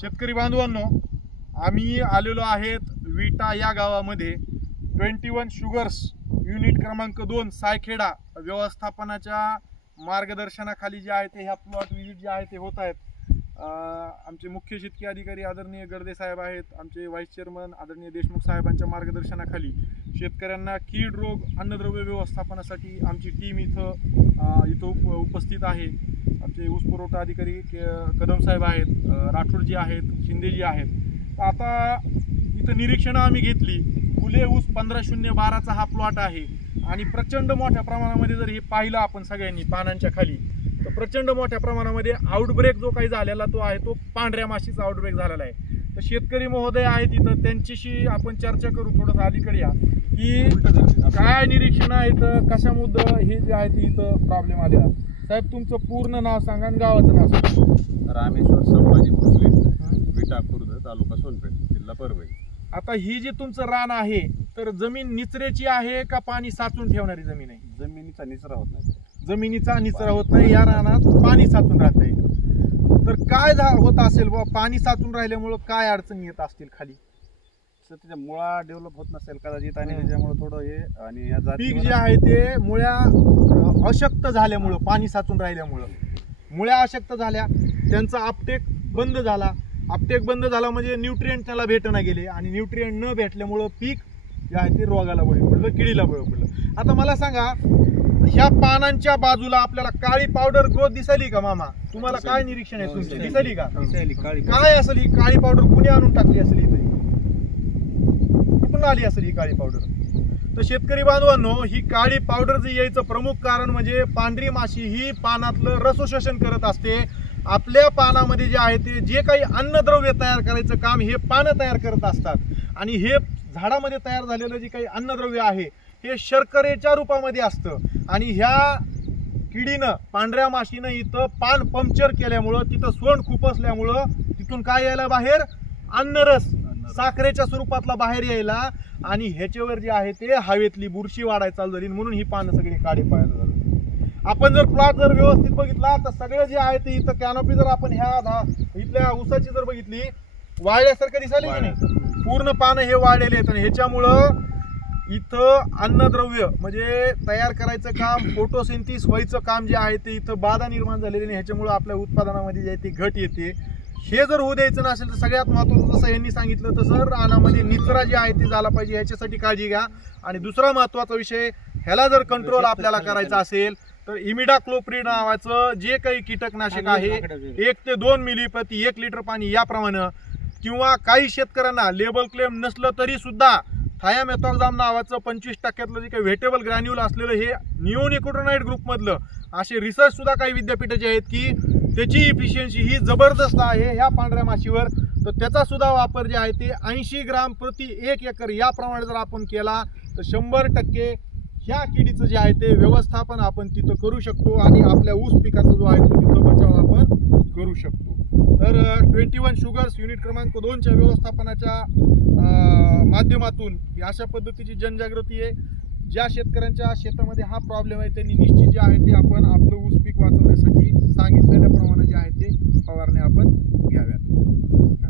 शेतकरी बांधवांनो आम्ही आलेलो आहेत विटा या गावामध्ये. ट्वेंटी वन शुगर्स युनिट क्रमांक दोन सायखेडा व्यवस्थापनाच्या मार्गदर्शनाखाली जे आहे ते ह्या प्लॉट विजिट जे आहे ते होत आहेत. आमचे मुख्य शेतकी अधिकारी आदरणीय गर्दे साहेब आहेत आमचे व्हाईस चेअरमन आदरणीय देशमुख साहेबांच्या मार्गदर्शनाखाली. शेतकऱ्यांना कीड रोग अन्नद्रव्य व्यवस्थापनासाठी आमची टीम इथं इथं उप उपस्थित आहे. आमचे ऊस पुरवठा अधिकारी के- कदम साहेब आहेत राठोडजी आहेत शिंदेजी आहेत. तर आता इथं निरीक्षणं आम्ही घेतली. फुले ऊस पंधरा शून्य बाराचा हा प्लॉट आहे. आणि प्रचंड मोठ्या प्रमाणामध्ये जर हे पाहिलं आपण सगळ्यांनी पानांच्या खाली तर प्रचंड मोठ्या प्रमाणामध्ये आउटब्रेक जो काही झालेला तो आहे तो पांढऱ्या माशीचा आउटब्रेक झालेला आहे. तर शेतकरी महोदय आहेत इथं त्यांच्याशी आपण चर्चा करू थोडंसं अलीकडे या. की काय निरीक्षण आहे तर कशामुळं हे जे आहे ते इथं प्रॉब्लेम आलेला साहेब तुमचं पूर्ण नाव सांगा आणि गावाचं नाव सांगा. रामेश्वर संभाजी भोसले विटा खुर्द तालुका सोनपेठ जिल्हा परभणी. आता ही जी तुमचं रान आहे तर जमीन निचऱ्याची आहे का पाणी साचून ठेवणारी जमीन आहे? जमिनीचा निचरा होत नाही. जमिनीचा निचरा होत नाही या रानात पाणी साचून राहत आहे तर काय झा होत असेल बुवा? पाणी साचून राहिल्यामुळं काय अडचणी येत असतील खाली? तर त्याच्या मुळा डेव्हलप होत नसेल कदाचित आणि हम्म. त्याच्यामुळे थोडं हे आणि या पीक जाती जे आहे ते मुळ्या अं, अशक्त झाल्यामुळं पाणी साचून राहिल्यामुळं. मुळ्या अशक्त झाल्या त्यांचा आपटेक बंद झाला. आपटेक बंद झाला म्हणजे न्यूट्रिएंट त्याला भेटना गेले आणि न्यूट्रिएंट न भेटल्यामुळं पीक जे आहे ते रोगाला बळी पडलं किडीला बळी पडलं. आता मला सांगा ह्या पानांच्या बाजूला आपल्याला काळी पावडर ग्रोथ दिसली का मामा? तुम्हाला काय निरीक्षण आहे तुमची? दिसली का? काळी काय असेल ही काळी पावडर कुणी आणून टाकली असेल इथे कुठून आली असेल ही काळी पावडर तर शेतकरी बांधवांनो ही काळी पावडर जे यायचं प्रमुख कारण म्हणजे पांढरी माशी ही पानातलं रसोशोषण करत असते. आपल्या पानामध्ये जे आहे ते जे काही अन्नद्रव्य तयार करायचं काम हे पानं तयार करत असतात. आणि हे झाडामध्ये तयार झालेलं जे काही अन्नद्रव्य आहे हे शर्करेच्या रूपामध्ये असतं. आणि ह्या किडीनं पांढऱ्या माशीनं इथं पान पंक्चर केल्यामुळं तिथं सोंड खूप असल्यामुळं तिथून काय यायला बाहेर? अन्नरस. साखरेच्या स्वरूपातला बाहेर यायला आणि ह्याच्यावर जे आहे ते हवेतली बुरशी वाढायला चालू झाली म्हणून ही पानं सगळी काळे पाहायला झाली. आपण जर प्लॉट जर व्यवस्थित बघितला तर सगळं जे आहे ते इथं कॅनोपी जर आपण ह्या इथल्या ऊसाची जर बघितली वाळल्यासारखं दिसायला की नाही. पूर्ण पानं हे वाळलेले आहेत आणि ह्याच्यामुळं इथं अन्नद्रव्य म्हणजे तयार करायचं काम फोटोसिंथिस व्हायचं काम जे आहे ते इथं बाधा निर्माण झालेली आणि ह्याच्यामुळं आपल्या उत्पादनामध्ये जे आहे ती घट येते. हे जर होऊ द्यायचं नसेल तर सगळ्यात महत्त्वाचं जसं यांनी सांगितलं तसं रानामध्ये निचरा जे आहे ते झाला पाहिजे. ह्याच्यासाठी काळजी घ्या. आणि दुसरा महत्त्वाचा विषय ह्याला जर कंट्रोल आपल्याला करायचा असेल तर इमिडाक्लोप्रिड नावाचं जे काही कीटकनाशक आहे एक ते दोन मिली प्रति एक लिटर पाणी याप्रमाणे किंवा काही शेतकऱ्यांना लेबल क्लेम नसलं तरी सुद्धा थायामेथॉक्झाम नावाचं पंचवीस टक्क्यातलं जे काही व्हेटेबल ग्रॅन्युल असलेलं हे निओनिकोटोनाइट ग्रुपमधलं असे रिसर्च सुद्धा काही विद्यापीठाचे आहेत की त्याची इफिशियन्सी ही जबरदस्त आहे ह्या पांढऱ्या माशीवर. तर त्याचा सुद्धा वापर जे आहे ते ऐंशी ग्राम प्रति एक एकर याप्रमाणे जर आपण केला तर शंभर टक्के ह्या किडीचं जे आहे ते व्यवस्थापन आपण तिथं करू शकतो आणि आपल्या ऊस पिकाचा जो आहे तो तिथं बचाव आपण करू शकतो. तर ट्वेंटी वन शुगर्स युनिट क्रमांक दोनच्या व्यवस्थापनाच्या माध्यमातून ही अशा पद्धतीची जनजागृती आहे. ज्या शेतकऱ्यांच्या शेतामध्ये हा प्रॉब्लेम आहे त्यांनी निश्चित जे आहे ते आपण आपलं ऊस पीक वाचवण्यासाठी सांगितलेल्या प्रमाणे जे आहे ते फवारण्या आपण घ्याव्यात.